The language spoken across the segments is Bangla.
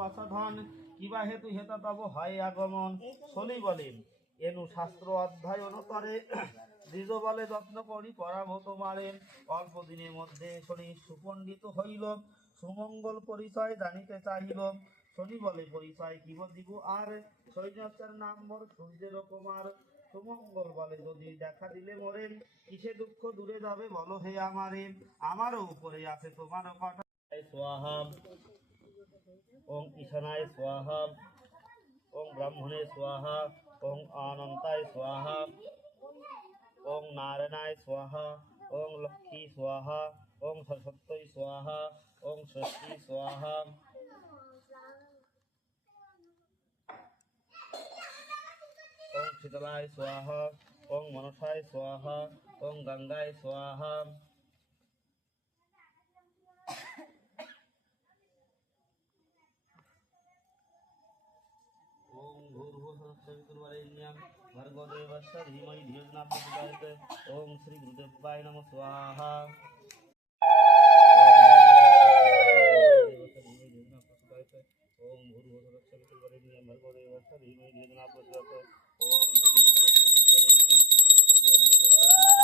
বাছা ধন কিবা হেতু হেতা তব হয় আগমন। শনি বলেন এনু শাস্ত্র অধ্যয়ন করে, দ্বিজ বলে যত্ন করি পরাভ তোমারে। অল্প দিনের মধ্যে শনি সুপণ্ডিত হইল, সুমঙ্গল পরিচয় জানিতে চাহিল। শনি বলে পরিচয় কিব দিব আর, সৈন্যের নাম মোর সূর্যের কুমার। সুমঙ্গল বলে যদি দেখা দিলে মোরে, কিসে দুঃখ দূরে যাবে বলো হে আমারে। আমারও উপরে আছে তোমারও কথা। স্বাহা ওং ঈশানায় স্বাহা, ওং ব্রাহ্মণে স্বাহা, ওং অনন্তায় স্বাহা, ওং নারায়ণায় স্বাহা, ওং লক্ষ্মী স্বাহা, ওং সরস্বতী স্বাহা, ওং ষষ্ঠী স্বাহা, ওং শীতলায় স্বাহা, ওং মনসায় স্বাহা, ওং গঙ্গায় স্বাহা। ওং ভূর্ভুবস্সবিতুর্বরেণ্যং ভর্গো দেবস্য ধীমহি ধিয়ো ন প্রচোদয়াৎ। ওং শ্রী গুরুদেবায় নমঃ স্বাহা। ওং ভূর্ভুবস্সবিতুর্বরেণ্যং ভর্গো দেবস্য ধীমহি ধিয়ো ন প্রচোদয়াৎ। ওং ভূর্ভুবস্সবিতুর্বরেণ্যং ভর্গো দেবস্য ধীমহি।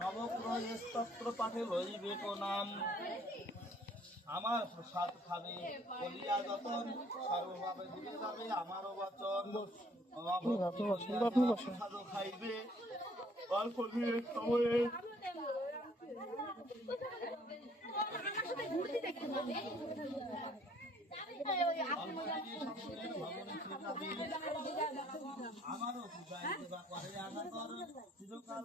নবগ্রহস্তোত্র পাঠে লইবে নাম, আমার প্রসাদ খাবে বলিয়া যতন, সর্বভাবে দিলে যাবে আমারও বচন। প্রসাদ খাইবে অল্প দিনের সময়ে, আমারও পূজায় দেবা করে আগাতর চিরকাল